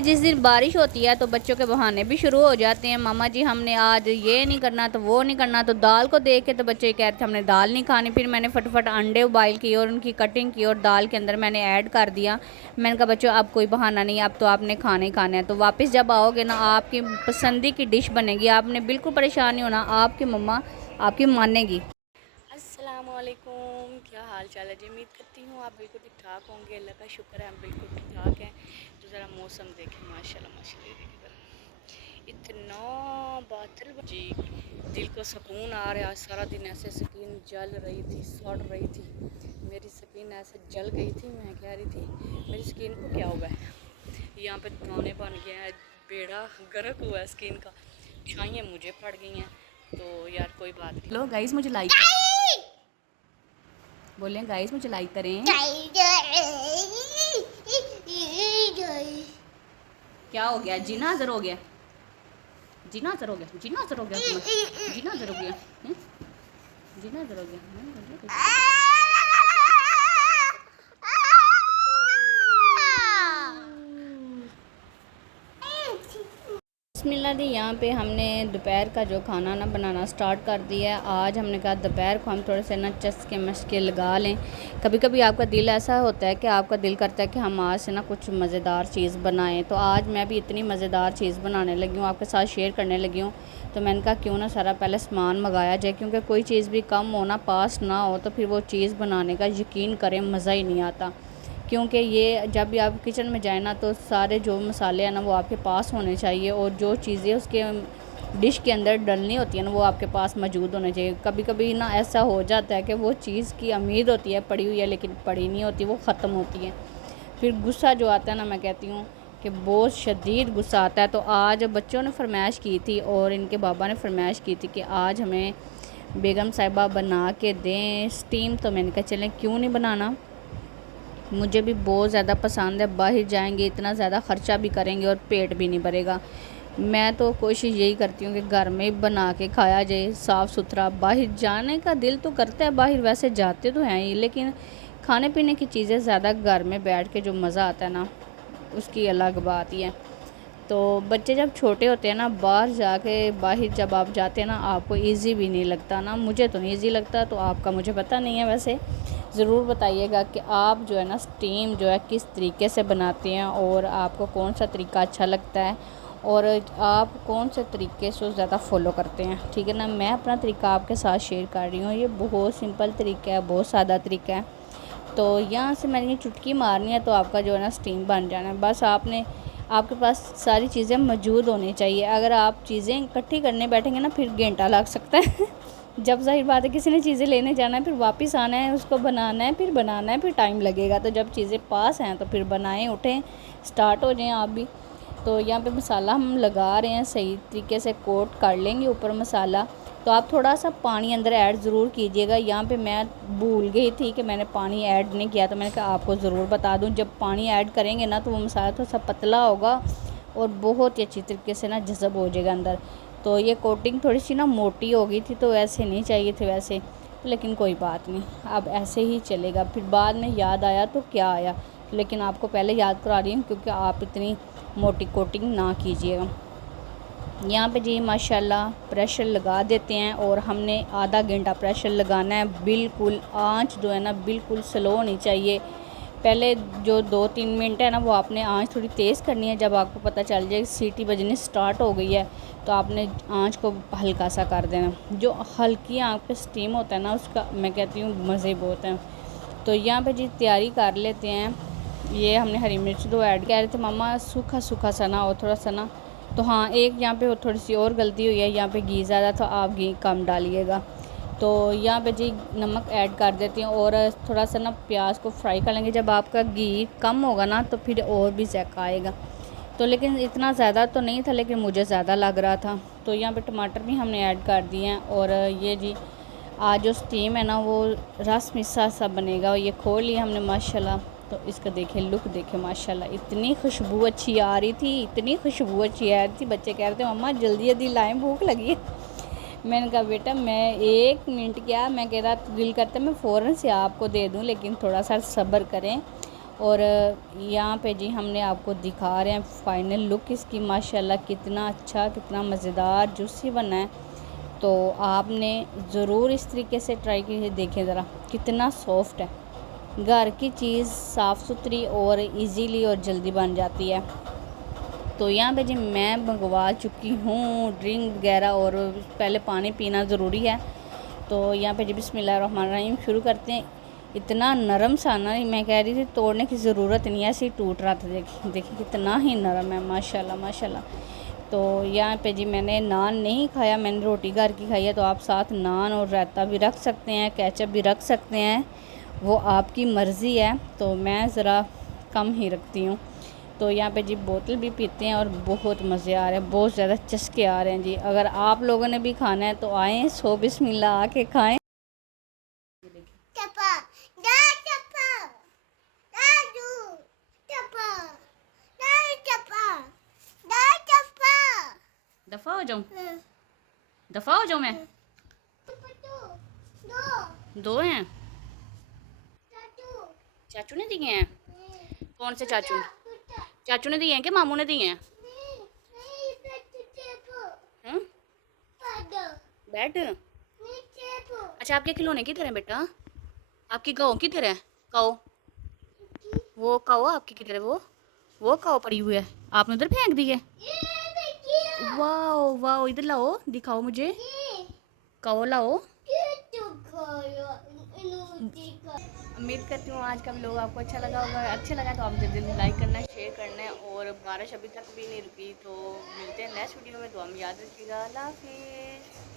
जिस दिन बारिश होती है तो बच्चों के बहाने भी शुरू हो जाते हैं। मामा जी हमने आज ये नहीं करना तो वो नहीं करना, तो दाल को देख के तो बच्चे कह रहे थे हमने दाल नहीं खानी। फिर मैंने फटाफट अंडे उबाइल किए और उनकी कटिंग की और दाल के अंदर मैंने ऐड कर दिया। मैंने कहा बच्चों अब कोई बहाना नहीं, अब तो आपने खाने ही खाना है। तो वापस जब आओगे ना आपकी पसंदी की डिश बनेगी, आपने बिल्कुल परेशान नहीं होना, आपकी मम्मा आपकी मानेगी। अस्सलामुअलैकुम, क्या हाल चाल है जी। उम्मीद करती हूँ आप बिल्कुल ठीक ठाक होंगे। अल्लाह का शुक्र है हम बिल्कुल ठीक ठाक हैं। तो ज़रा मौसम देखें, माशाल्लाह माशाल्लाह देखिए इतना बादल जी, दिल को सुकून आ रहा है। आज सारा दिन ऐसे स्किन जल रही थी, सड़ रही थी, मेरी स्किन ऐसे जल गई थी। मैं कह रही थी मेरी स्किन को क्या हुआ है, यहाँ पे दाने बन गए हैं, बेड़ा गर्क हुआ है स्किन का, छाइयाँ मुझे पड़ गई हैं। तो यार कोई बात नहीं। लो गाइस मुझे लाइक बोले, गाइस मुझे लाइक करें। क्या हो गया, जीना हजर हो गया, जीना हजर हो गया, जीना हजर हो गया, जीना हजर हो गया, जीना हजर हो गया। बिस्मिल्लाह दी। यहाँ पे हमने दोपहर का जो खाना ना बनाना स्टार्ट कर दिया है। आज हमने कहा दोपहर को हम थोड़े से ना चस्के मस्के लगा लें। कभी कभी आपका दिल ऐसा होता है कि आपका दिल करता है कि हम आज से ना कुछ मज़ेदार चीज़ बनाएं। तो आज मैं भी इतनी मज़ेदार चीज़ बनाने लगी हूँ, आपके साथ शेयर करने लगी हूँ। तो मैंने कहा क्यों ना सारा पहले सामान मंगाया जाए, क्योंकि कोई चीज़ भी कम हो ना, पास ना हो, तो फिर वो चीज़ बनाने का यकीन करें मज़ा ही नहीं आता। क्योंकि ये जब भी आप किचन में जाए ना तो सारे जो मसाले हैं ना वो आपके पास होने चाहिए, और जो चीज़ें उसके डिश के अंदर डलनी होती है ना वो आपके पास मौजूद होने चाहिए। कभी कभी ना ऐसा हो जाता है कि वो चीज़ की उम्मीद होती है पड़ी हुई है, लेकिन पड़ी नहीं होती, वो ख़त्म होती है। फिर गुस्सा जो आता है ना, मैं कहती हूँ कि बहुत शदीद गुस्सा आता है। तो आज बच्चों ने फरमाइश की थी और इनके बाबा ने फरमाइश की थी कि आज हमें बेगम साहिबा बना के दें स्टीम। तो मैंने कहा चलें क्यों नहीं बनाना, मुझे भी बहुत ज़्यादा पसंद है। बाहर जाएंगे इतना ज़्यादा ख़र्चा भी करेंगे और पेट भी नहीं भरेगा। मैं तो कोशिश यही करती हूँ कि घर में बना के खाया जाए साफ़ सुथरा। बाहर जाने का दिल तो करता है, बाहर वैसे जाते तो हैं ही, लेकिन खाने पीने की चीज़ें ज़्यादा घर में बैठ के जो मज़ा आता है ना उसकी अलग बात ही है। तो बच्चे जब छोटे होते हैं ना, बाहर जब आप जाते हैं ना आपको इजी भी नहीं लगता ना, मुझे तो नहीं इजी लगता। तो आपका मुझे पता नहीं है, वैसे ज़रूर बताइएगा कि आप जो है ना स्टीम जो है किस तरीके से बनाते हैं और आपको कौन सा तरीका अच्छा लगता है और आप कौन से तरीके से ज़्यादा फॉलो करते हैं, ठीक है ना। मैं अपना तरीका आपके साथ शेयर कर रही हूँ। ये बहुत सिंपल तरीका है, बहुत सादा तरीका है। तो यहाँ से मैंने ये चुटकी मारनी है तो आपका जो है ना स्टीम बन जाना है। बस आपके पास सारी चीज़ें मौजूद होनी चाहिए। अगर आप चीज़ें इकट्ठी करने बैठेंगे ना फिर घंटा लग सकता है जब ज़ाहिर बात है किसी ने चीज़ें लेने जाना है, फिर वापस आना है, उसको बनाना है, फिर बनाना है, फिर टाइम लगेगा। तो जब चीज़ें पास हैं तो फिर बनाएं, उठें, स्टार्ट हो जाएं आप भी। तो यहाँ पे मसाला हम लगा रहे हैं, सही तरीके से कोट कर लेंगे ऊपर मसाला। तो आप थोड़ा सा पानी अंदर ऐड ज़रूर कीजिएगा। यहाँ पे मैं भूल गई थी कि मैंने पानी ऐड नहीं किया, तो मैंने कहा आपको ज़रूर बता दूँ। जब पानी ऐड करेंगे ना तो वो मसाला थोड़ा सा पतला होगा और बहुत ही अच्छी तरीके से ना जज़ब हो जाएगा अंदर। तो ये कोटिंग थोड़ी सी ना मोटी हो गई थी, तो ऐसे नहीं चाहिए थे वैसे, लेकिन कोई बात नहीं, अब ऐसे ही चलेगा। फिर बाद में याद आया तो क्या आया, लेकिन आपको पहले याद करा रही हूँ क्योंकि आप इतनी मोटी कोटिंग ना कीजिएगा। यहाँ पे जी माशाल्लाह प्रेशर लगा देते हैं और हमने आधा घंटा प्रेशर लगाना है। बिल्कुल आंच जो है ना बिल्कुल स्लो होनी चाहिए। पहले जो 2-3 मिनट है ना वो आपने आंच थोड़ी तेज़ करनी है। जब आपको पता चल जाए सीटी बजनी स्टार्ट हो गई है तो आपने आंच को हल्का सा कर देना। जो हल्की आंच पे स्टीम होता है ना उसका मैं कहती हूँ मज़े बहुत हैं। तो यहाँ पे जी तैयारी कर लेते हैं। ये हमने हरी मिर्च 2 ऐड कह रहे थे मामा सूखा सूखा सा ना हो थोड़ा सा ना। तो हाँ एक यहाँ पे थोड़ी सी और गलती हुई है, यहाँ पे घी ज़्यादा था, आप घी कम डालिएगा। तो यहाँ पे जी नमक ऐड कर देती हूँ और थोड़ा सा ना प्याज को फ्राई कर लेंगे। जब आपका घी कम होगा ना तो फिर और भी ज़ायका आएगा। तो लेकिन इतना ज़्यादा तो नहीं था, लेकिन मुझे ज़्यादा लग रहा था। तो यहाँ पे टमाटर भी हमने ऐड कर दिए हैं। और ये जी आज जो स्टीम है ना वो रस मिसा सा बनेगा। और ये खोल लिया हमने माशाल्लाह। तो इसका देखें लुक देखें माशाल्लाह, इतनी खुशबू अच्छी आ रही थी, इतनी खुशबू अच्छी आ रही थी। बच्चे कह रहे थे मम्मा जल्दी जल्दी लाएं, भूख लगी है। मैंने कहा बेटा मैं 1 मिनट क्या, मैं कह रहा दिल करता मैं फ़ौरन से आपको दे दूं, लेकिन थोड़ा सा सब्र करें और यहाँ पे जी हमने आपको दिखा रहे हैं फाइनल लुक इसकी। माशाल्लाह कितना अच्छा, कितना मज़ेदार जूसी बना है। तो आपने ज़रूर इस तरीके से ट्राई कीजिए। देखें ज़रा कितना सॉफ्ट है। घर की चीज़ साफ़ सुथरी और इजीली और जल्दी बन जाती है। तो यहाँ पे जी मैं मंगवा चुकी हूँ ड्रिंक वगैरह, और पहले पानी पीना ज़रूरी है। तो यहाँ पे जी बिस्मिल्लाहिर्रहमानिर्रहीम शुरू करते हैं। इतना नरम सा ना, मैं कह रही थी तोड़ने की ज़रूरत नहीं है, ऐसे ही टूट रहा था। देखिए देखिए कितना ही नरम है, माशाल्लाह माशाल्लाह। तो यहाँ पे जी मैंने नान नहीं खाया, मैंने रोटी घर की खाई है। तो आप साथ नान और रायता भी रख सकते हैं, केचप भी रख सकते हैं, वो आपकी मर्ज़ी है। तो मैं ज़रा कम ही रखती हूँ। तो यहाँ पे जी बोतल भी पीते हैं और बहुत मज़े आ रहे हैं, बहुत ज़्यादा चस्के आ रहे हैं जी। अगर आप लोगों ने भी खाना है तो आएँ, सो बिस्मिल्लाह आके खाएँ। दफ़ा हो जाऊँ, दफ़ा हो जाऊँ मैं। दो हैं, चाचू ने दिए हैं। कौन से चाचू ने? चाचू ने दिए हैं कि मामू ने दिए हैं? हम्म? बेड। अच्छा आपके खिलौने किधर है बेटा? आपकी काऊ किधर है? काऊ, वो काऊ आपकी किधर है? वो काऊ पड़ी हुई है, आपने उधर फेंक दी है। वाओ वाओ, इधर लाओ, दिखाओ मुझे, काऊ लाओ। उम्मीद करती हूँ आज का व्लॉग आपको अच्छा लगा होगा। अच्छा लगा तो आप जल्दी जल्दी लाइक करना, शेयर करना है। और बारिश अभी तक भी नहीं रुकी। तो मिलते हैं नेक्स्ट वीडियो में। दुआ में याद रखिएगा। अल्लाह हाफिज़।